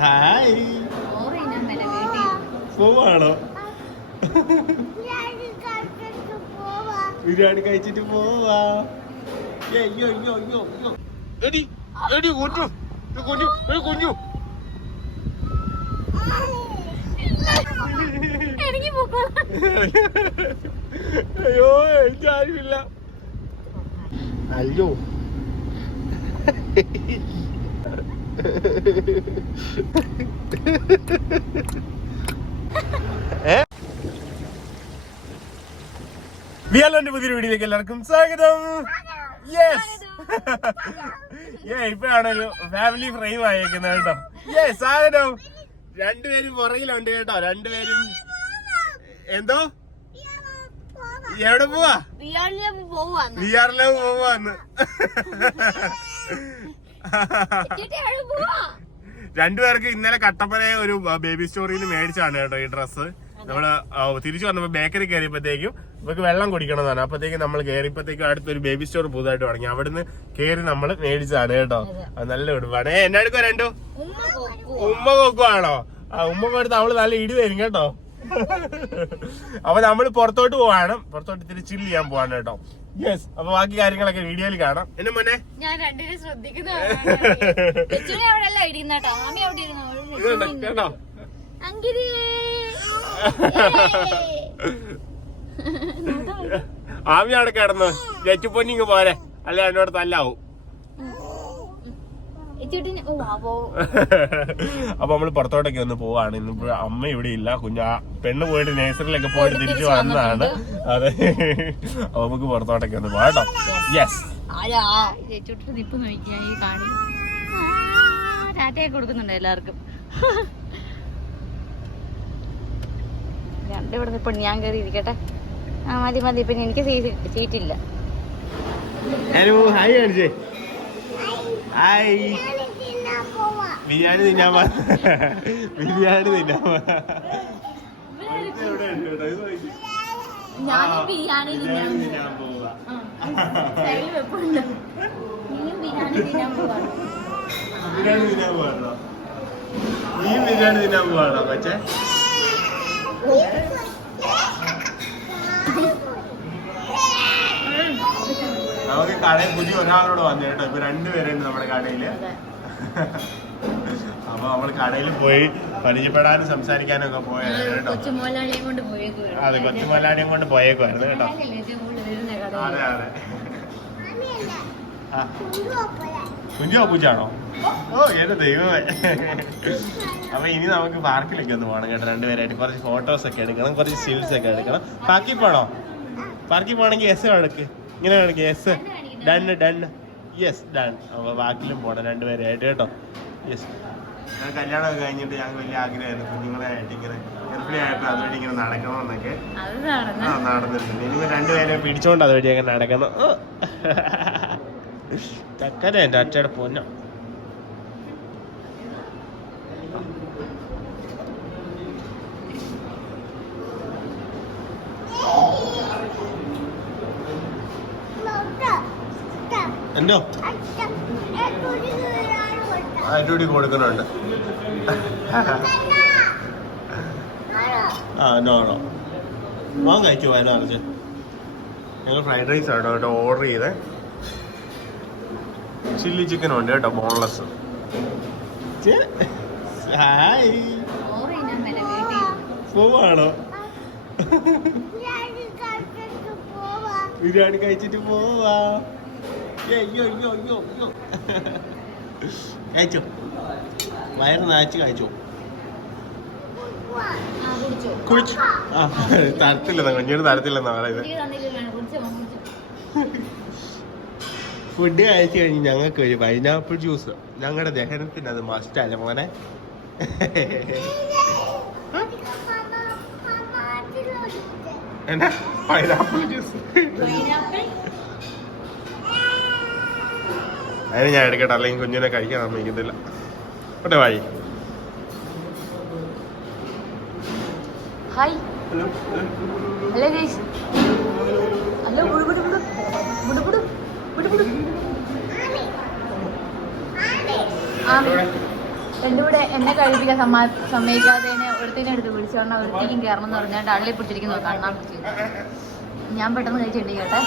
Hi. പോവാണോ? ബിരിയാണി കഴിച്ചിട്ട് പോവാ. അയ്യോ അയ്യോ അയ്യോ അയ്യോ. എടി എടി കുഞ്ഞു. ഇത് കുഞ്ഞു ഒരു കുഞ്ഞു. എനിക്ക് പോക്കോളാം അയ്യോ. അയ്യോ വിയാലോന്റെ പുതിയൊരു വീഡിയോയിലേക്ക് എല്ലാവർക്കും സ്വാഗതം. യെസ് ഏ ഇപ്പഴാണ് ഒരു ഫാമിലി ഫ്രെയിം ആയേക്കുന്നത് കേട്ടോ. യെസ് സ്വാഗതം. രണ്ടുപേരും പുറകിലുണ്ട് കേട്ടോ. രണ്ടുപേരും എന്തോ? എവിടെ പോവാ? വിയാറിലേക്ക് പോവാന്ന്. രണ്ടുപേർക്ക് ഇന്നലെ കട്ടപ്പന ഒരു ബേബി സ്റ്റോറിയിൽ മേടിച്ചാണ് കേട്ടോ ഈ ഡ്രസ്സ് നമ്മൾ തിരിച്ചു വന്നപ്പോ ബേക്കറി കയറിയപ്പോഴത്തേക്കും നമുക്ക് വെള്ളം കുടിക്കണമെന്നാണ് അപ്പത്തേക്കും നമ്മൾ കയറിയപ്പോഴത്തേക്കും അടുത്തൊരു ബേബി സ്റ്റോർ പുതുതായിട്ട് തുടങ്ങി അവിടുന്ന് കയറി നമ്മൾ മേടിച്ചതാണ് കേട്ടോ നല്ല ഉടുപ്പാണ് ഏ, എന്നെ എടുക്കോ രണ്ടു ഉമ്മ കൊക്കുവാണോ ആ ഉമ്മ കൊടുത്ത് അവൾ നല്ല ഇടി തരും കേട്ടോ അപ്പൊ നമ്മൾ പുറത്തോട്ട് പോവാണ്. പുറത്തോട്ട് ഇത്തിരി ചില്ല് ചെയ്യാൻ പോവാണ് കേട്ടോ. യെസ് അപ്പൊ ബാക്കി കാര്യങ്ങളൊക്കെ വീഡിയോയിൽ കാണാം. എന്നെ മോനെ? ഞാൻ രണ്ടിനെ കേട്ടോ? ആമി അവിടെ കിടന്ന് ജറ്റുപൊന്നിങ് പോരെ. അല്ലെ എന്നോട് തല്ലാവും. അപ്പൊ നമ്മൾ പുറത്തോട്ടൊക്കെ ഒന്ന് പോവാണ്. ഇന്നിപ്പോ അമ്മ ഇവിടെ ഇല്ല. കുഞ്ഞ പെണ്ണ് പോയിട്ട് നേഴ്സറിലൊക്കെ പോയിട്ട് തിരിച്ചു വന്നതാണ്. അതെ. അപ്പൊ നമുക്ക് പുറത്തോട്ടൊക്കെ ഒന്ന് പോവാം യെസ് ടാറ്റയൊക്കെ കൊടുക്കുന്നുണ്ട് എല്ലാവർക്കും. രണ്ട് ഇവിടെ നിപ്പുണ്ട് ഞാൻ കയറി ഇരിക്കട്ടെ. ആ മതി മതി. പിന്നെ എനിക്ക് സീറ്റ് സീറ്റില്ല. ഹലോ ഹായ് കാണിച്ചേ ഹായ് ബിരിയാണി തിന്നാൻ പോവാ. ബിരിയാണി തിന്നാൻ. ഞാൻ ബിരിയാണി തിന്നാൻ പോവാ. ബിരിയാണി തിന്നാൻ പോവാണോ നീ ബിരിയാണി തിന്നാൻ പോവാണോ കൊച്ചേ നമുക്ക് കടയിൽ പുതിയ ഒരാളോട് വന്നു കേട്ടോ. ഇപ്പൊ രണ്ടുപേരുണ്ട് നമ്മുടെ കടയിൽ. അപ്പൊ നമ്മൾ കടയിൽ പോയി പരിചയപ്പെടാനും സംസാരിക്കാനും ഒക്കെ പോയായിരുന്നു കേട്ടോ. അതെ കൊച്ചുമല്ലാടിയും കൊണ്ട് പോയേക്കുമായിരുന്നു കേട്ടോ. അതെ അതെ കുഞ്ചോ പൂച്ചാണോ ഓ എന്റെ ദൈവമേ. അപ്പൊ ഇനി നമുക്ക് പാർക്കിലേക്ക് ഒന്ന് പോകണം കേട്ടോ രണ്ടുപേരായിട്ട്. കുറച്ച് ഫോട്ടോസ് ഒക്കെ എടുക്കണം കുറച്ച് സ്റ്റിൽസ് ഒക്കെ എടുക്കണം. പാർക്കിൽ പോണോ? പാർക്കിൽ പോകണമെങ്കിൽ എസ് എടുക്ക്. ഇങ്ങനെ കണക്ക് yes done done. Yes done. അപ്പൊ ബാക്കിലും പോണം രണ്ടുപേരായിട്ട് കേട്ടോ. യെസ് ഞാൻ കല്യാണം കഴിഞ്ഞിട്ട് ഞങ്ങൾക്ക് വലിയ ആഗ്രഹമായിരുന്നു. കുഞ്ഞുങ്ങളായിട്ട് ഇങ്ങനെ ഗർഭിണി ആയപ്പോൾ അതുവഴി ഇങ്ങനെ നടക്കണമെന്നൊക്കെ. ആ നടന്നിട്ടുണ്ട് ഇനി രണ്ടുപേരെ പിടിച്ചോണ്ട് അതുവഴി അങ്ങനെ നടക്കണം. ചക്കര എന്റെ അച്ഛയുടെ പൊന്നോ. എന്തോ? അതിന്റെ കൊടുക്കുന്നുണ്ട്. ആ നോ നോ മോൻ കഴിച്ചു വയനാ അറിച്ച് ഞങ്ങൾ ഫ്രൈഡ് റൈസ് ആണ് കേട്ടോ ഓർഡർ ചെയ്തേ. ചില്ലി ചിക്കൻ ഉണ്ട് കേട്ടോ ബോൺലെസ് ഹായ്. പോവാണോ? ബിരിയാണി കഴിച്ചിട്ട് പോവാ അയ്യോ അയ്യോ അയ്യോ അയ്യോ കഴിച്ചോ? വയറ് നാച്ച് കഴിച്ചോ? കുളിച്ചു. ആ തരത്തില്ലെന്നാ കുഞ്ഞിന് തരത്തില്ലെന്നാ പറയുന്നത് ഫുഡ് കഴിച്ചു കഴിഞ്ഞ് ഞങ്ങൾക്ക് ഒരു പൈനാപ്പിൾ ജ്യൂസ് ഞങ്ങളുടെ ദഹനത്തിന് അത് മസ്റ്റ് അല്ല മോനെ എന്നാ? പൈനാപ്പിൾ ജ്യൂസ് അതിന് ഞാൻ എടുക്കട്ടെ അല്ലെങ്കിൽ കുഞ്ഞിനെ കഴിക്കാൻ സമ്മതിക്കത്തില്ല ഒട്ടെ വായി ഹായ് ഹലോ ഗൈസ് ഹലോ എന്നെ കഴിപ്പിക്കാൻ സമ്മാ സമ്മതിക്കാതെ ഒരുത്തിനെ എടുത്ത് വിളിച്ചോണ്ട് ഒരുത്തിക്കും കയറണം എന്ന് പറഞ്ഞാൽ അള്ളി പിടിച്ചിരിക്കുന്നു കാണാൻ പറ്റി ഞാൻ പെട്ടെന്ന് കഴിച്ചിട്ടുണ്ട് കേട്ടെ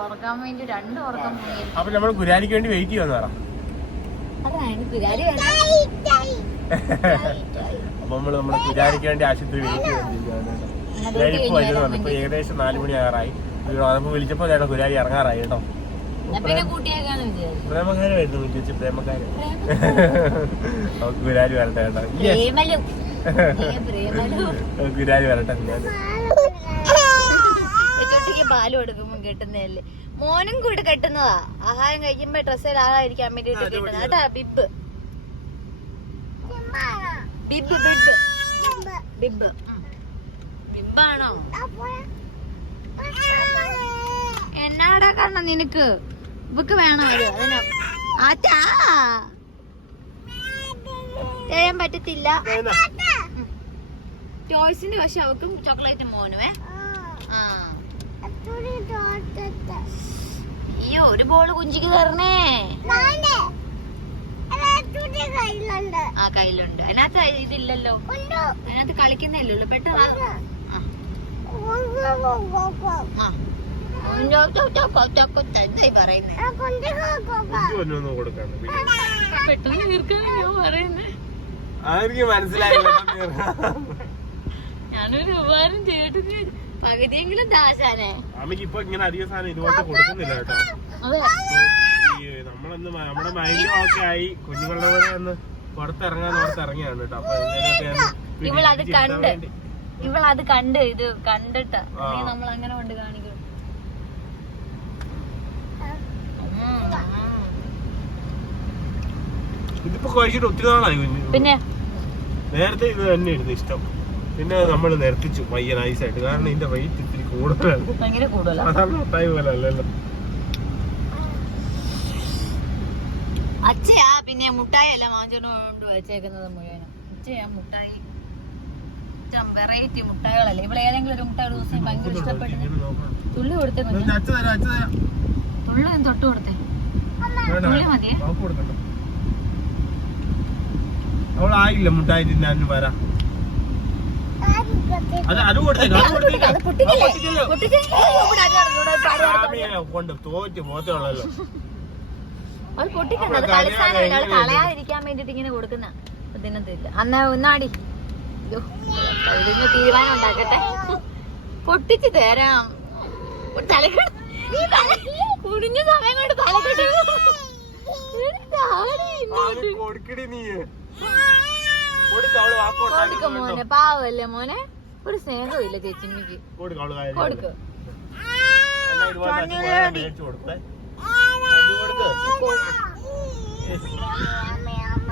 ഉറക്കാൻ വേണ്ടി രണ്ട് ഉറക്കം പോയി അപ്പൊ നമ്മൾ ഗുരാനിക്ക് വേണ്ടി വെയിറ്റ് ചെയ്യുന്ന പറ. അതാണ് ഗുരാരി അപ്പൊ നമ്മൾ നമ്മുടെ ഗുരാനിക്ക് വേണ്ടി ആശുപത്രി വെയിറ്റ് ചെയ്തോണ്ടിരിക്കുകയാണ് ഇപ്പൊ വരുന്നുണ്ട് ഇപ്പൊ ഏകദേശം നാലു മണി ആറായി. അതപ്പോ വിളിച്ചപ്പോ ചേട്ടാ ഗുരാരി ഇറങ്ങാറായി കേട്ടോ. പ്രേമക്കാര് വരുന്നു വിളിച്ചു പ്രേമക്കാര് നമുക്ക് ഗുരാരി വരട്ടെ കേട്ടോ. ഗുരാരി വരട്ടെ ഞാൻ പാൽ കൊടുക്കുമ്പോ കെട്ടുന്നതല്ലേ? മോനും കൂടി കെട്ടുന്നതാ. ആഹാരം കഴിക്കുമ്പോ ഡ്രസ്സിലാകാതിരിക്കാൻ വേണ്ടിട്ട് കിട്ടുന്നത്. കേട്ടാ? ബിബ്. Bib bib. ബിബ്. ബിബാണോ? എന്നാടാ കാരണം നിനക്ക്? ഇവക്ക് വേണം അത് അതിനാ ആറ്റാ? ചെയ്യാൻ പറ്റത്തില്ല. ടോയ്സിന് പക്ഷെ അവക്കും ചോക്ലേറ്റ് മോനുവേ ആ. അയ്യോ ഒരു ബോൾ കുഞ്ചിക്ക് തരണേ. ആ കയ്യിലുണ്ട്. അതിനകത്ത് ഇതില്ലല്ലോ. അതിനകത്ത് കളിക്കുന്നില്ലല്ലോ പെട്ടെന്ന് മനസ്സിലായില്ല. ഞാനൊരു ഉപകാരം ചെയ്തിട്ട് പകുതിയെങ്കിലും ദാശാനെ അമ്മയ്ക്ക് ഇപ്പൊ ഇങ്ങനെ അധികം സാധനം ഇതുപോലത്തെ കൊടുക്കുന്നില്ല കേട്ടോ. അതെ. നമ്മളൊന്ന് നമ്മുടെ മൈൻഡ് ആയി. കുഞ്ഞുങ്ങളുടെ ഒന്ന് പുറത്തിറങ്ങാൻ കേട്ടോ. അപ്പൊ ഇവളത് കണ്ട്. ഇവളത് കണ്ട് ഇത് കണ്ടിട്ട്. നമ്മൾ അങ്ങനെ കൊണ്ട് കാണിക്കും. ഇതിപ്പോ കഴിച്ചിട്ട് ഒത്തിരി നാളായി പിന്നെ? നേരത്തെ ഇത് തന്നെ ഇഷ്ടം. പിന്നെ നമ്മൾ നിർത്തിച്ചു പയ്യ നൈസായിട്ട് കാരണം ഇതിന്റെ റേറ്റ് ഇത്തിരി കൂടുതലാണ്. സാധാരണ ഒട്ടായി പോലെ അല്ലല്ലോ. അച്ഛയാ പിന്നെ മുട്ടായി അല്ല വാങ്ങിച്ചോണ്ട് കൊണ്ട് വെച്ചേക്കുന്നത് മുഴുവനും. അച്ഛയാ മുട്ടായി. വെറൈറ്റി മുട്ടായികളല്ലേ? ഇവിടെ ഏതെങ്കിലും ഒരു മുട്ടായ ഒരു ദിവസം ഭയങ്കര നോക്കണം. തുള്ളി കൊടുത്തേ തുള്ളി തൊട്ട് കൊടുത്തേ. തുള്ളി. മതിയേ? അവളായില്ല മുട്ടായി തിന്നാൻ വരാം. അത് അത് കൊടുത്തേക്ക് അത് കൊടുത്തേക്ക് അത് പൊട്ടിക്കില്ലേ? പൊട്ടിക്കല്ലോ. കൊണ്ട് തോറ്റ് മോത്തുള്ളല്ലോ അത് പൊട്ടിക്കണ്ട അത് അവിടെ കളിസ്ഥാനമല്ല അത് കളയാതെ കളയാതിരിക്കാൻ വേണ്ടിട്ട് ഇങ്ങനെ കൊടുക്കുന്ന. ദിനത്തില്ല അന്നാ ഒന്നാടി ഇതിന് തീരുമാനം ഉണ്ടാക്കട്ടെ. പൊട്ടിച്ച് തരാം. കുടിഞ്ഞ സമയം കൊണ്ട് തലക്കെട്ട്. കൊടുക്കടി നീ കൊടുക്ക മോനെ പാവല്ലേ മോനെ? ഒരു സ്നേഹമില്ല ചേച്ചിമ്മിക്ക് കൊടുക്ക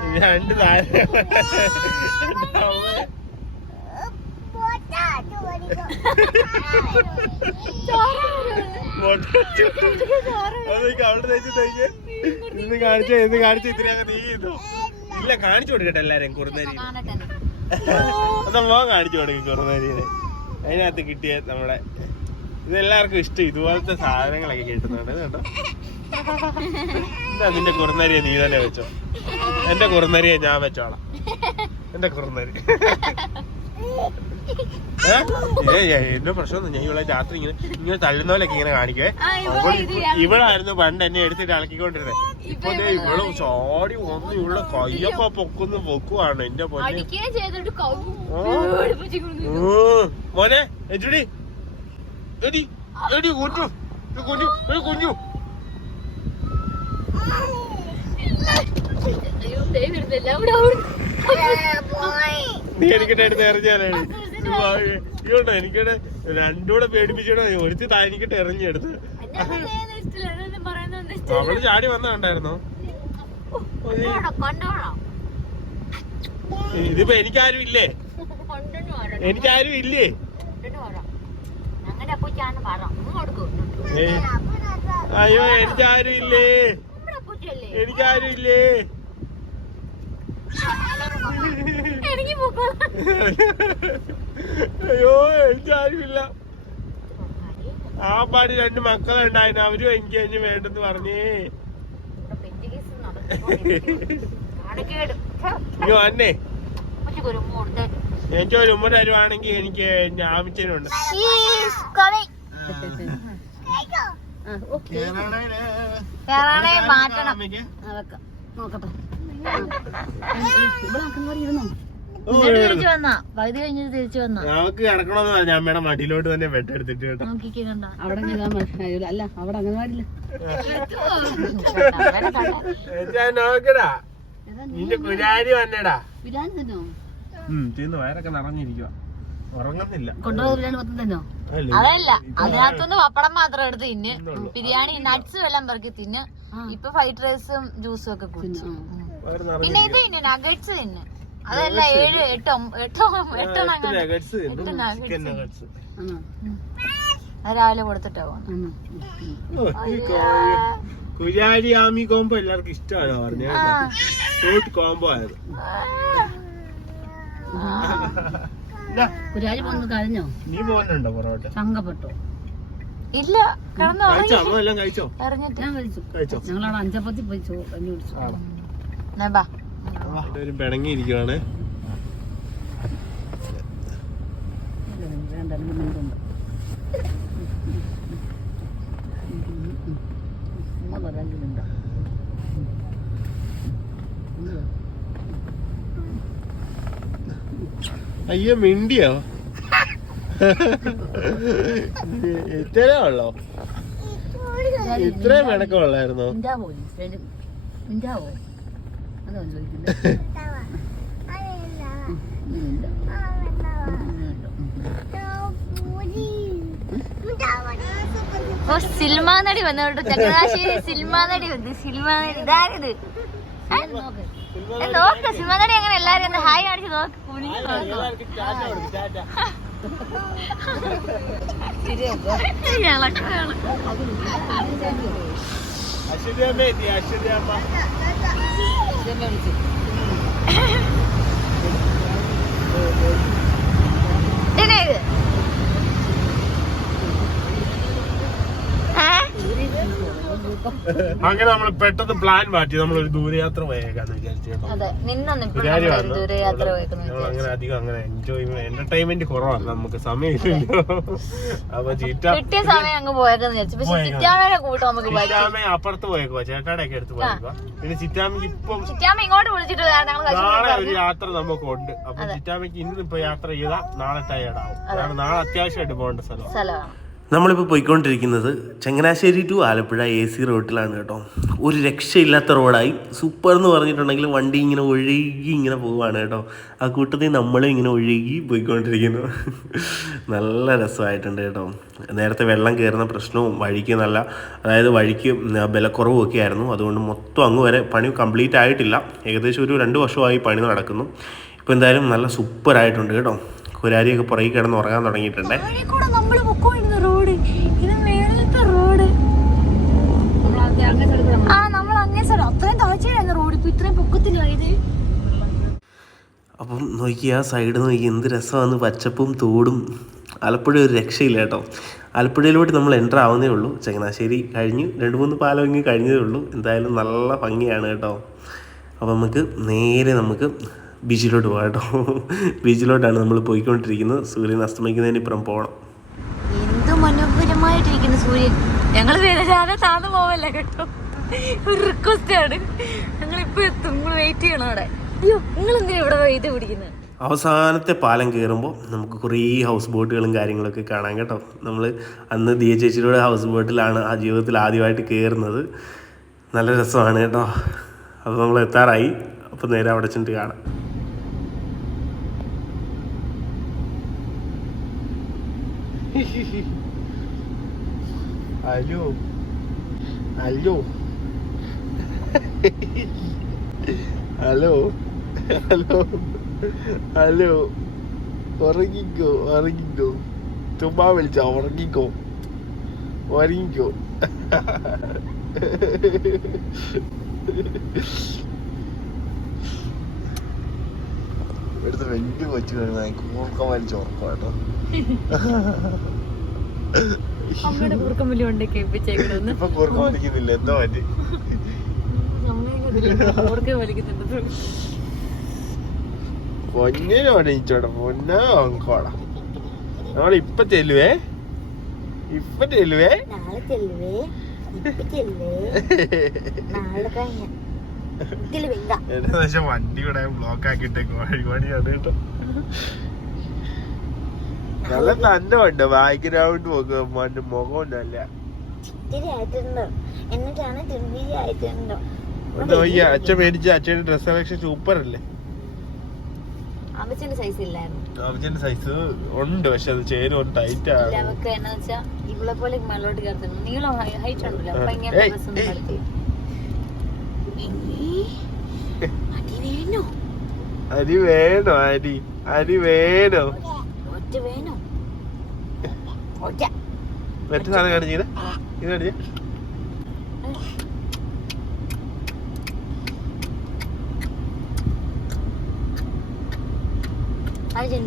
ഇത് രണ്ട് അവിടെ ഇന്ന് കാണിച്ച ഇന്ന് കാണിച്ച ഇത്രയൊക്കെ നീ ചെയ്തു. ഇല്ല കാണിച്ചു കൊടുക്കട്ടെ എല്ലാരും കുറുനരി മോൻ കാണിച്ചു കൊടുക്കും കുറുനരിനെ അതിനകത്ത് കിട്ടിയ നമ്മുടെ ഇതെല്ലാവർക്കും ഇഷ്ടം ഇതുപോലത്തെ സാധനങ്ങളൊക്കെ കിട്ടുന്നുണ്ട്. കേട്ടോ എന്താ നിന്റെ കുറുനരിയെ നീ തന്നെ വെച്ചോ. എന്റെ കുറുനരിയെ ഞാൻ വെച്ചോളാം. എന്റെ കുറുനരി. എന്റെ പ്രശ്നം ഞാൻ ഇവിടെ രാത്രി ഇങ്ങനെ ഇങ്ങനെ തള്ളുന്ന പോലെയൊക്കെ ഇങ്ങനെ കാണിക്കേ ഇവളായിരുന്നു പണ്ട് എന്നെ എടുത്തിട്ട് ഇളക്കിക്കൊണ്ടിരുന്നത് ഇപ്പൊ ദേ ഇവൾ ചാടി വന്ന് ഇവളെ കയ്യൊക്കെ പൊക്കുന്നു പൊക്കുവാണ് എന്റെ. മോനെ എടി എടി എടി കുഞ്ഞു. ഇത് കുഞ്ഞു. കുഞ്ഞു. നീ എനിക്കിട്ട് എടുത്ത് എറിഞ്ഞാലാണ് ഇതുകൊണ്ടോ എനിക്കിടെ രണ്ടൂടെ പേടിപ്പിച്ചിട്ട് ഒരുത്തി താനിക്കിട്ട് എറിഞ്ഞെടുത്ത്. അവൾ ചാടി വന്ന കണ്ടായിരുന്നോ. ഇതിപ്പോ എനിക്കാരും ഇല്ലേ. എനിക്കാരും ഇല്ലേ? അയ്യോ എനിക്കാരും ഇല്ലേ? എനിക്കാരും ഇല്ലേ? അയ്യോ എനിക്കാരുമില്ല ആ പാടി രണ്ട് മക്കളുണ്ടായിരുന്നു. അവരും എനിക്ക് കഴിഞ്ഞ് വേണ്ടെന്ന് പറഞ്ഞേ. അന്നെ. എനിക്ക് ഒരു ഉമ്മ തരുവാണെങ്കിൽ എനിക്ക് coming. കേറാണേ മാറ്റണം. നോക്കട്ടെ. നമുക്ക് കിടക്കണമെന്ന് പറഞ്ഞു അമ്മയുടെ മടിയിലോട്ട് തന്നെ കേട്ടോ. അവിടെ ഇങ്ങനെ അല്ല അവിടെ അംഗൻവാടിയില്ല. ഏച്ചാ, നോക്കടാ. നിന്റെ കുരാരി വന്നടാ. വയറൊക്കെ നിറഞ്ഞിരിക്കുക ഉറങ്ങുന്നില്ല. കൊണ്ടുപോകുന്ന തന്നോ? അല്ലേ? അതല്ല അതിനകത്തുനിന്ന് പപ്പടം മാത്രം എടുത്ത് തിന്ന്. ബിരിയാണി നട്സ് എല്ലാം പെറുക്കി തിന്ന്. ഇപ്പൊ ഫ്രൈഡ് റൈസും ജ്യൂസും ഒക്കെ കുടിച്ചു. പിന്നെ നിറഞ്ഞിരിക്കുക. ഇത് തിന്നു നഗറ്റ്സ് തിന്ന്. അതല്ല ഏഴ് എട്ടോ എട്ടോ നഗറ്റ്സ് എട്ട്. ആണോ അത് രാവിലെ കൊടുത്തിട്ടാ കുരാരി ആമി കോംബോ എല്ലാവർക്കും ഇഷ്ടമാണ് പറഞ്ഞു? ഫ്രൂട്ട് കോംബോ ആയത്. കുരാരി പോന്ന് കഴിഞ്ഞോ നീ പോകുന്നുണ്ടോ പൊറോട്ട? സംഘപ്പെട്ടോ ഇല്ല കിടന്നു കഴിച്ചോ? അമ്മ കഴിച്ചോ? എറിഞ്ഞിട്ട് ഞാൻ കഴിച്ചു. കഴിച്ചോ? ഞങ്ങളവിടെ അഞ്ചപ്പത്തി പോയി ചോ പിണങ്ങിയിരിക്കുവാണ്. അയ്യോ മിണ്ടിയോ? ഇത്രേ ഉള്ളോ? ഇത്രയും പിണക്കമുള്ളായിരുന്നോ അതോ ചോദിക്കുന്നത് ഓ സിനിമ നടി വന്നോട്ട് ചങ്ങനാശ്ശേരി സിനിമ നടി വന്നു സിനിമ നടി ഇതാരിത് നോക്ക സിനിമ നടി അങ്ങനെ എല്ലാരും ഒന്ന് ഹായ് കാണിച്ച് നോക്ക്. കുനിഞ്ഞ് നോക്ക്. ഇളക്കം, ഇളക്കം. അശ്വതിയമ്മ എത്തി അശ്വതിയമ്മ ഇതേ ഇത്. ഏ? അങ്ങനെ നമ്മൾ പെട്ടെന്ന് പ്ലാൻ മാറ്റി. നമ്മൾ ഒരു ദൂരയാത്ര പോയേക്കാന്ന് വിചാരിച്ചു. ഞങ്ങൾ അങ്ങനെ അധികം അങ്ങനെ എൻജോയ് എന്റർടൈൻമെന്റ് കുറവാണ് നമുക്ക്. സമയമില്ല അപ്പൊ ചീറ്റ കിട്ടിയ സമയം അങ്ങ് പോയേക്കെന്ന് വിചാരിച്ചു. പക്ഷെ പോയേക്കാം. നമുക്ക് പറ്റി ചിറ്റാമ്മ അപ്പുറത്ത് പോയേക്കോ ചേട്ടാടെ ഒക്കെ അടുത്ത് പോയേക്കോ പിന്നെ ചിറ്റാമയ്ക്ക് ഇപ്പം നാളെ ഒരു യാത്ര നമുക്കുണ്ട്. അപ്പൊ ചിറ്റാമയ്ക്ക് ഇന്ന് ഇപ്പൊ യാത്ര ചെയ്താൽ നാളെ ടയർഡാവും നാളെ അത്യാവശ്യമായിട്ട് പോകേണ്ട സ്ഥലം സ്ഥലമാണ് നമ്മളിപ്പോൾ പോയിക്കൊണ്ടിരിക്കുന്നത് Changanassery to Alappuzha A C റോഡിലാണ് കേട്ടോ. ഒരു രക്ഷയില്ലാത്ത റോഡായി സൂപ്പർ എന്ന് പറഞ്ഞിട്ടുണ്ടെങ്കിൽ വണ്ടി ഇങ്ങനെ ഒഴുകി ഇങ്ങനെ പോവുകയാണ് കേട്ടോ. ആ കൂട്ടത്തിൽ നമ്മളും ഇങ്ങനെ ഒഴുകി പോയിക്കൊണ്ടിരിക്കുന്നു. നല്ല രസമായിട്ടുണ്ട് കേട്ടോ. നേരത്തെ വെള്ളം കയറുന്ന പ്രശ്നവും വഴിക്ക് നല്ല അതായത് വഴിക്ക് ബലക്കുറവും ഒക്കെ ആയിരുന്നു. അതുകൊണ്ട് മൊത്തം അങ്ങ് വരെ പണി കംപ്ലീറ്റ് ആയിട്ടില്ല. ഏകദേശം ഒരു രണ്ട് വർഷമായി പണി നടക്കുന്നു. ഇപ്പോൾ എന്തായാലും നല്ല സൂപ്പറായിട്ടുണ്ട് കേട്ടോ. കുരാരിയൊക്കെ പുറകിൽ കിടന്ന് ഉറങ്ങാൻ തുടങ്ങിയിട്ടുണ്ട് കൂടെ നമ്മൾ പൊക്കോണ്ടിരുന്ന റോഡ് ഇത് മേളത്തെ റോഡ് ആ നമ്മൾ അങ്ങേ സ്ഥലം അത്രയും താഴ്ചയായിരുന്നു റോഡ് ഇപ്പൊ ഇത്രയും പൊക്കത്തിലായത് അപ്പം നോക്കി ആ സൈഡ് നോക്കി എന്ത് രസമാണ് പച്ചപ്പും തോടും. ആലപ്പുഴ ഒരു രക്ഷയില്ല കേട്ടോ. ആലപ്പുഴയിലോട്ട് നമ്മൾ എന്റർ ആവുന്നേ ഉള്ളൂ. ചങ്ങനാശ്ശേരി കഴിഞ്ഞു. രണ്ട് മൂന്ന് പാലം ഇങ്ങ് കഴിഞ്ഞതേ ഉള്ളൂ. എന്തായാലും നല്ല ഭംഗിയാണ് കേട്ടോ. അപ്പോൾ നമുക്ക് നേരെ നമുക്ക് ബീച്ചിലോട്ട് പോകാം കേട്ടോ. ബീച്ചിലോട്ടാണ് നമ്മൾ പോയിക്കൊണ്ടിരിക്കുന്നത്. സൂര്യൻ അസ്തമിക്കുന്നതിന് ഇപ്പുറം പോകണം എന്ത് മനോഹരമായിട്ടിരിക്കുന്നു സൂര്യൻ. ഞങ്ങൾ വേറെ താന്നു പോവല്ലേ കേട്ടോ. ഒരു റിക്വസ്റ്റ് ആണ്. ഞങ്ങൾ ഇപ്പൊ എത്തും വെയിറ്റ് ചെയ്യണം അവിടെ. അയ്യോ നിങ്ങൾ എന്തിനാ ഇവിടെ വെയിറ്റ് പിടിക്കുന്നത് അവസാനത്തെ പാലം കയറുമ്പോൾ നമുക്ക് കുറേ ഹൗസ് ബോട്ടുകളും കാര്യങ്ങളൊക്കെ കാണാം കേട്ടോ. നമ്മൾ അന്ന് ദിയ ചേച്ചിയുടെ ഹൗസ് ബോട്ടിലാണ് ആ ജീവിതത്തിൽ ആദ്യമായിട്ട് കയറുന്നത് നല്ല രസമാണ് കേട്ടോ. അപ്പോൾ നമ്മൾ എത്താറായി. അപ്പോൾ നേരെ അവിടെ ചെന്നിട്ട് കാണാം. അല്ലോ അല്ലോ ഹലോ. ഹലോ ഹലോ ഉറങ്ങിക്കോ ഉറങ്ങിക്കോ ചുമ്മാ വിളിച്ച ഉറങ്ങിക്കോ ഉറങ്ങിക്കോ ഇവിടുത്തെ വലിയ കൊച്ചു കൂർക്കം വലിച്ച് ഉറക്കാം കേട്ടോ അമ്മയുടെ കുറുക്കം വലിയ ഉണ്ട് കേൾപ്പിച്ചേക്കണമെന്ന് ഇപ്പൊ കൂർക്കം വലിക്കുന്നില്ല എന്താ പറ്റി? വലിക്കുന്നുണ്ട്. പൊന്നിനോട് ഇച്ചോടെ പൊന്നോ അങ്കോള നമ്മളിപ്പൊ ചെല്ലുവേ. ഇപ്പൊ ചെല്ലുവേ. വണ്ടി കൂടെ ബ്ലോക്ക് ആക്കിട്ടേക്കും വഴിപാടിയാണ് നല്ല നല്ല തന്നുണ്ട്. ബാക്ക്ഗ്രൗണ്ട് നോക്കുമ്പോ മുഖം നല്ല അച്ഛൻ മേടിച്ച അച്ഛന്റെ ഡ്രസ് കളക്ഷൻ സൂപ്പർ അല്ലേ? അമ്മച്ചന്റെ സൈസ് ഇല്ലായിരുന്നു. അച്ഛന്റെ സൈസ് ഉണ്ട് പക്ഷെ അത് ചേരും ഒരു ടൈറ്റ് ആണ്. അവക്ക് എന്നാ വെച്ചാ ഇവളെ പോലെ മേലോട്ട് കയറുന്നു നീളം ഹൈറ്റ് ഉണ്ടല്ലോ അപ്പൊ ഇങ്ങനെ ഒന്നും. അടി വേണോ? അരി വേണോ അരി അരി വേണോ? ഒറ്റ വേണോ? മറ്റേ സാധനം കാണിച്ചത് ഇത് കാണിച്ചേ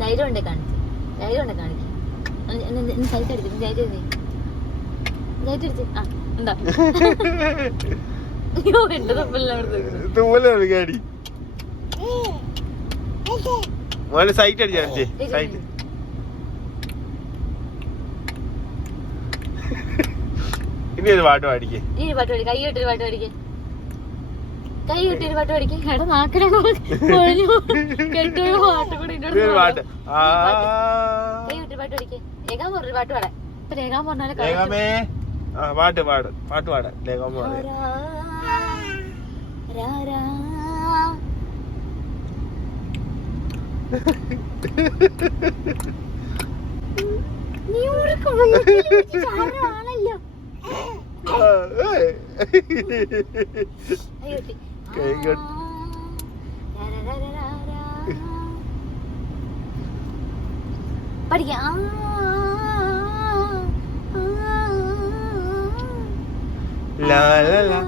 ധൈര്യം ഉണ്ടേ കാണിച്ചു. ധൈര്യം ഉണ്ടേ കാണിക്കും. സൈറ്റ് ധൈര്യം എടുത്തേ ധൈര്യം ആ എന്താ? സൈറ്റ് അടിച്ച് കാണിച്ചേ. സൈറ്റ് ഇനി ഒരു പാട്ട് പാടിക്കേ. ഇനി പാട്ട് പാടി. കൈ കെട്ടൊരു പാട്ട് പാടിക്കേ. കൈ കെട്ടി പാട്ട് പഠിക്കും. എടാ നാക്കിലാണോ? കൊഴിഞ്ഞു. കെട്ടിയ പാട്ട് കൂടി പാട്ട്. കൈ കെട്ടി പാട്ട് പഠിക്കും. ഏകാൻ പറഞ്ഞൊരു പാട്ട് പാടാൻ ഇപ്പൊ രേഖാൻ പറഞ്ഞാലേ പാട്ട് പാട്. പാട്ട് പാടാൻ രേഖാൻ നീ ഒരു ആണല്ലോ കൈ കെട്ട്. പഠിക്കാം ലാ, ലാ,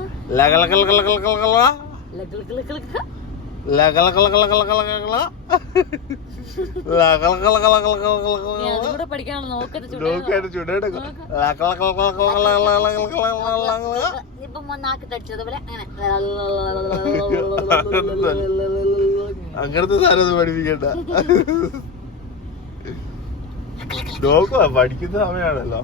അങ്ങനത്തെ സാധനം പഠിപ്പിക്കണ്ട നോക്കുക പഠിക്കുന്ന സമയമാണല്ലോ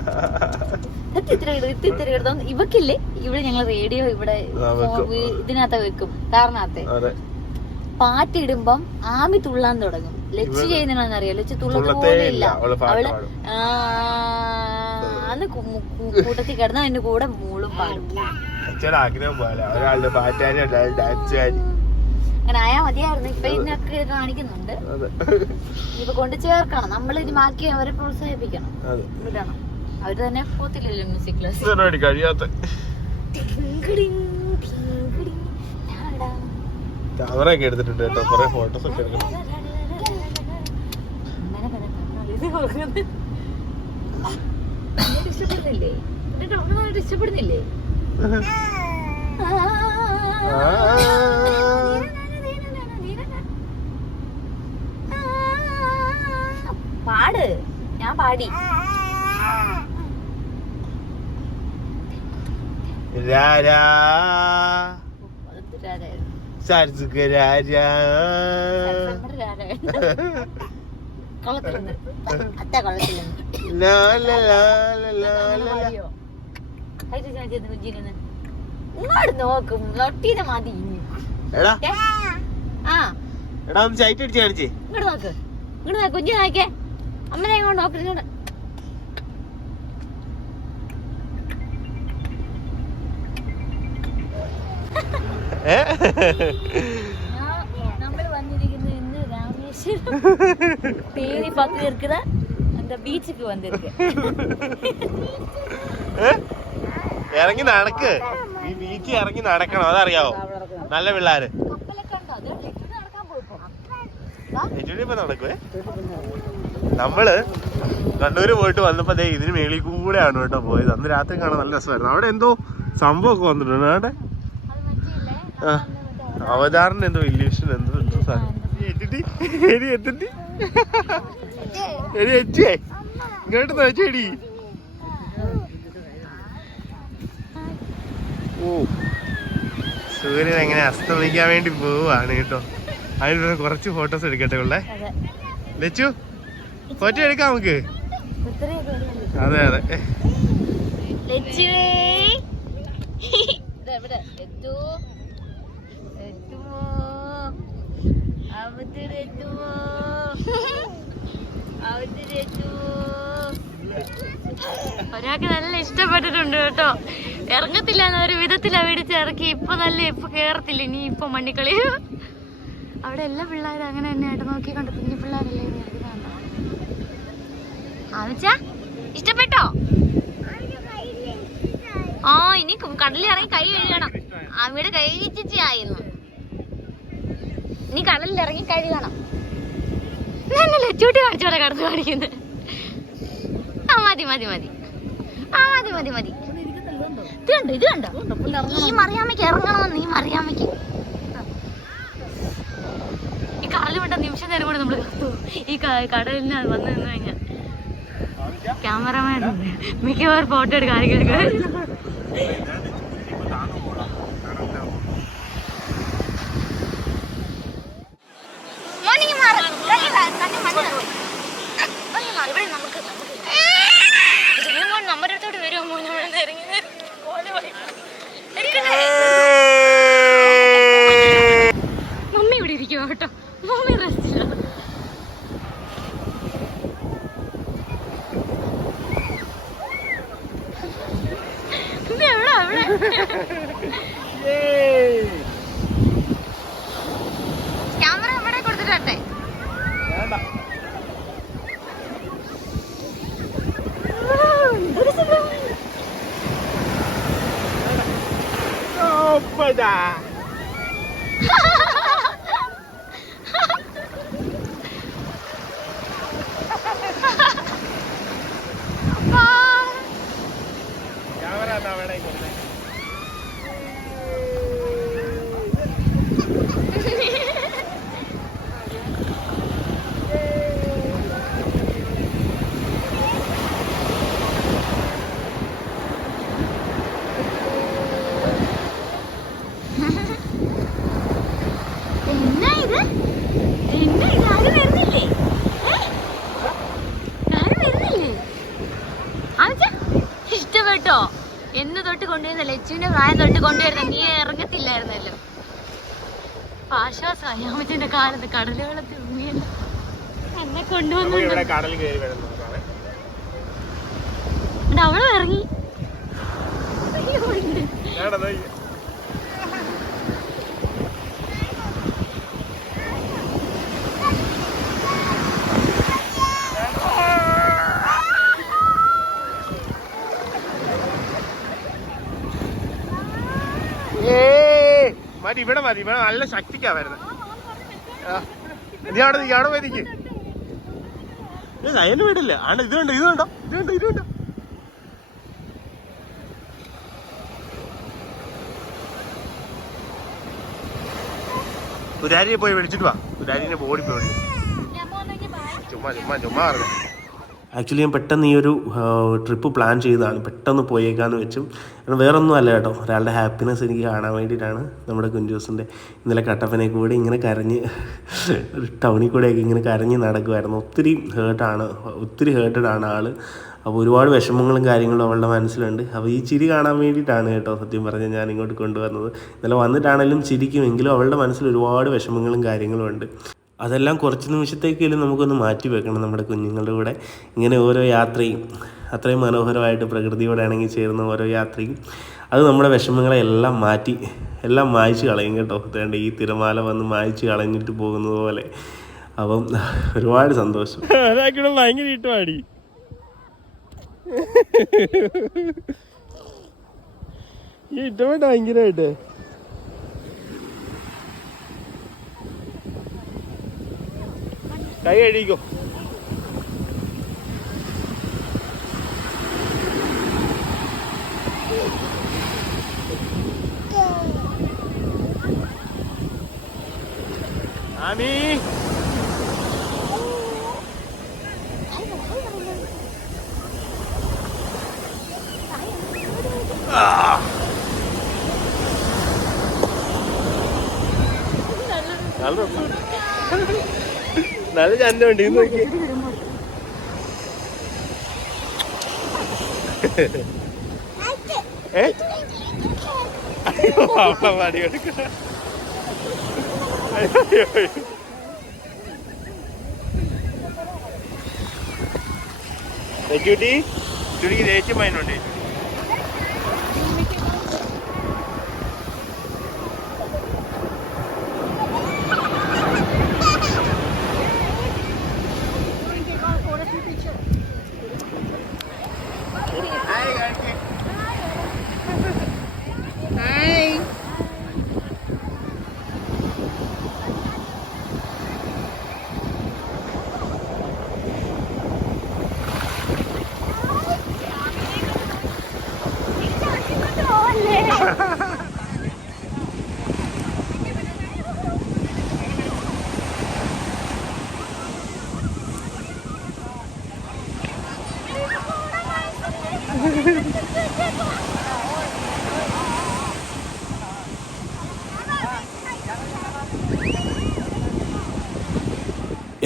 ഇവക്കില്ലേ? ഇവിടെ ഞങ്ങൾ റേഡിയോ ഇവിടെ ഇതിനകത്ത് വെക്കും. കാരണത്തെ പാറ്റിടുമ്പം ആമി തുള്ളാൻ തുടങ്ങും. ലച്ച് ചെയ്യുന്നതാണെന്ന് അറിയാം ലച്ച് തുള്ളത്തില്ല അവൾ അന്ന് കൂട്ടത്തിൽ കിടന്ന അതിന്റെ കൂടെ മൂളും പാടും. അങ്ങനെ ആയാ മതിയായിരുന്നു. ഇപ്പൊ ഇതിനൊക്കെ കാണിക്കുന്നുണ്ട്. ഇപ്പൊ കൊണ്ടു ചേർക്കണം. നമ്മൾ ഇത് മാക്കി അവരെ പ്രോത്സാഹിപ്പിക്കണം. വിടണം. അവർ തന്നെ പോത്തില്ലല്ലോ മ്യൂസിക് ക്ലാസ് കഴിയാത്ത? ക്യാമറയൊക്കെ എടുത്തിട്ടുണ്ട് കേട്ടോ കുറെ ഫോട്ടോസ് ഒക്കെ എടുക്കണം ഇഷ്ടപ്പെടുന്നില്ലേ? എന്നിട്ട് അവൾ ഇഷ്ടപ്പെടുന്നില്ലേ? പാട്. ഞാൻ പാടി. ചേച്ചി, കുഞ്ചിരുന്ന്. ഇങ്ങോട്ട് നോക്കും ലൊട്ടീനെ മതി എടാ ആ. എടാ ഒന്ന് ചൈറ്റ് അടിച്ച് കാണിച്ചേ. ഇങ്ങോട്ട് നോക്ക്. ഇങ്ങോട്ട് നോക്ക്. കുഞ്ഞിനെ നോക്കേ അമ്മനെ അങ്ങോട്ട് നോക്ക്. ഇങ്ങോട്ട് ഏ നമ്മൾ വന്നിരിക്കുന്നത് ഇന്ന് രാമേശ്വരം தேதி பார்த்து இருக்குத அந்த பீச்சுக்கு வந்திருக்கு ഏ? ഇറങ്ങി നടക്ക് ഈ ബീച്ചിൽ ഇറങ്ങി നടക്കണം അതറിയാവോ നല്ല പിള്ളേര് കപ്പലെ കണ്ടോ അത് ലെഫ്റ്റ് നടക്കാൻ പോയിപ്പോ ഏറ്റവും ഇപ്പൊ നടക്കുവേ നമ്മള് കണ്ണൂര് പോയിട്ട് വന്നപ്പോ ദേ ഇതിന് മേളിൽ കൂടെയാണ് കേട്ടോ പോയത് അന്ന് രാത്രി കാണാൻ നല്ല രസമായിരുന്നു അവിടെ എന്തോ സംഭവമൊക്കെ വന്നിട്ടുണ്ട് അവിടെ അത് മറ്റേ ആ അവതാറിന് എന്തോ ഇല്യൂഷൻ എന്തോ എന്തോ സാധനം. എടി എത്തിട്ട്? എടി എച്ചേ ഇങ്ങോട്ട് നോച്ചേടി ഓ. സൂര്യൻ എങ്ങനെ അസ്തമിക്കാൻ വേണ്ടി പോവാണ് കേട്ടോ. അതിന് കുറച്ച് ഫോട്ടോസ് എടുക്കട്ടെ ഉള്ളേ? ലച്ചു ഫോട്ടോ എടുക്കാം നമുക്ക്. അതെ അതെ. ലച്ചു. ഒരാൾക്ക് നല്ല ഇഷ്ടപ്പെട്ടിട്ടുണ്ട് കേട്ടോ. ഇറങ്ങത്തില്ല ഒരു വിധത്തിലാ മേടിച്ച് ഇറക്കി. ഇപ്പൊ നല്ല ഇപ്പൊ കേറത്തില്ല. ഇനി ഇപ്പൊ മണ്ണിക്കളി. അവിടെ എല്ലാ പിള്ളേരും അങ്ങനെ തന്നെ ആയിട്ട് നോക്കി കണ്ടു കുഞ്ഞു പിള്ളേരല്ലേ ആവിച്ചാ ആമിച്ചാ ഇഷ്ടപ്പെട്ടോ? ആ ഇനി കടലിൽ ഇറങ്ങി കൈ കഴുകണം. അവിടെ കൈ ആയിരുന്നു. ഇനി കടലിൽ ഇറങ്ങി കഴുകണം. ചൂട്ടി കാണിച്ചോടെ കടന്നു കാണിക്കുന്നത് ആ മതി മതി മതി. ആ മതി മതി മതി. ഇത് കണ്ടോ ഇത് കണ്ടോ? ഈ മറിയാമ്മയ്ക്ക് ഇറങ്ങണമെന്ന് ഈ മറിയാമ്മയ്ക്ക്. ഈ കടൽ വിട്ട നിമിഷം നേരം കൂടെ നമ്മൾ ഈ കടലിന് വന്ന് നിന്ന് കഴിഞ്ഞാൽ ക്യാമറമാൻ മിക്കവാറും ഫോട്ടോ എടുക്കാൻ അടുത്തോട്ട് വരുമോ മോനെ ഇവിടെ ഇറങ്ങി ഓലെ പോയി. എടുക്കണേ. മമ്മി ഇവിടെ ഇരിക്കുവോ കേട്ടോ. മമ്മി റെസ്റ്റില്ല ഇത് എവിടാ? എവിടെ? ക്യാമറ എവിടെ കൊടുത്തിട്ടെ എന്നാ ഇത് എന്നാ ഇത് ആരും വരുന്നില്ലേ ഏ? ആരും വരുന്നില്ലേ ആവശ്യ ഇഷ്ടപ്പെട്ടോ എന്ന് തൊട്ട് കൊണ്ടുവരുന്ന ലച്ചുവിന്റെ പ്രായം കൊണ്ടുവരുന്ന നീ ഇറങ്ങത്തില്ലായിരുന്നല്ലോ. അപ്പൊ ആശ്വാസമായി അമ്മച്ചിന്റെ കാലത്ത് കടലുകളത്തിൽ മുങ്ങിയല്ലോ എന്നെ കൊണ്ടുവന്നു അവൾ ഇറങ്ങി അയ്യോ, ഉണ്ട്. മതി ഇവിടെ മതി ഇവിടെ നല്ല ശക്തിക്കാ വരുന്നത് നീ അവിടെ നീ അവിടെ പോയി നിക്ക്. അതിന് വീടില്ല. ആണ് ഇത് കണ്ടോ ഇത് കണ്ടോ? ഇത് കണ്ടോ ഇത് കണ്ടോ? പുരാരിയെ പോയി വിളിച്ചിട്ട് വാ. പുരാരിനെ ബോഡി പോയി വിളിച്ചു ഞാൻ പോകുന്നെങ്കി bye. ചുമ്മാ ചുമ്മാ ചുമ്മാ പറഞ്ഞു. ആക്ച്വലി ഞാൻ പെട്ടെന്ന് ഈ ഒരു ട്രിപ്പ് പ്ലാൻ ചെയ്തതാണ്. പെട്ടെന്ന് പോയേക്കാന്ന് വെച്ചും. കാരണം വേറൊന്നും അല്ല കേട്ടോ. ഒരാളുടെ ഹാപ്പിനെസ് എനിക്ക് കാണാൻ വേണ്ടിയിട്ടാണ് നമ്മുടെ കുഞ്ചൂസിന്റെ ഇന്നലെ കട്ടപ്പനെ കൂടി ഇങ്ങനെ കരഞ്ഞ് ഒരു ടൗണിൽ കൂടെയൊക്കെ ഇങ്ങനെ കരഞ്ഞ് നടക്കുമായിരുന്നു ഒത്തിരി ഹേർട്ടാണ് ഒത്തിരി ഹേർട്ടഡാണ് ആൾ അപ്പോൾ ഒരുപാട് വിഷമങ്ങളും കാര്യങ്ങളും അവളുടെ മനസ്സിലുണ്ട്. അപ്പോൾ ഈ ചിരി കാണാൻ വേണ്ടിയിട്ടാണ് കേട്ടോ സത്യം പറഞ്ഞാൽ ഞാൻ ഇങ്ങോട്ട് കൊണ്ടുവന്നത്. ഇന്നലെ വന്നിട്ടാണെങ്കിലും ചിരിക്കുമെങ്കിലും അവളുടെ മനസ്സിൽ ഒരുപാട് വിഷമങ്ങളും കാര്യങ്ങളും ഉണ്ട്. അതെല്ലാം കുറച്ച് നിമിഷത്തേക്കെങ്കിലും നമുക്കൊന്ന് മാറ്റി വെക്കണം നമ്മുടെ കുഞ്ഞുങ്ങളുടെ കൂടെ. ഇങ്ങനെ ഓരോ യാത്രയും അത്രയും മനോഹരമായിട്ട് പ്രകൃതിയോടെ ഇണങ്ങി ചേരുന്ന ഓരോ യാത്രയും അത് നമ്മുടെ വിഷമങ്ങളെ എല്ലാം മാറ്റി എല്ലാം മായ്ച്ചു കളയും കേട്ടോ. വേണ്ട ഈ തിരമാല വന്ന് മായ്ച്ചു കളഞ്ഞിട്ട് പോകുന്നത് പോലെ. അപ്പം ഒരുപാട് സന്തോഷം. ഭയങ്കര ഇട്ടുപാടി ഈ ഇഷ്ടപ്പെട്ട ഭയങ്കരമായിട്ട് കൈ കഴിക്കോ ആമി നല്ല നല്ല ചന്തമുണ്ട് ഇത് നോക്കി ഏ അവളെ പാടി ദേഷ്യം മൈനുണ്ട്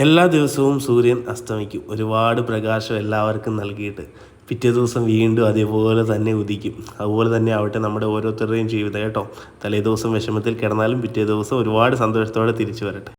എല്ലാ ദിവസവും സൂര്യൻ അസ്തമിക്കും. ഒരുപാട് പ്രകാശം എല്ലാവർക്കും നൽകിയിട്ട് പിറ്റേ ദിവസം വീണ്ടും അതേപോലെ തന്നെ ഉദിക്കും. അതുപോലെ തന്നെ ആവട്ടെ നമ്മുടെ ഓരോരുത്തരുടെയും ജീവിതം കേട്ടോ. തലേ ദിവസം വിഷമത്തിൽ കിടന്നാലും പിറ്റേ ദിവസം ഒരുപാട് സന്തോഷത്തോടെ തിരിച്ചു വരട്ടെ.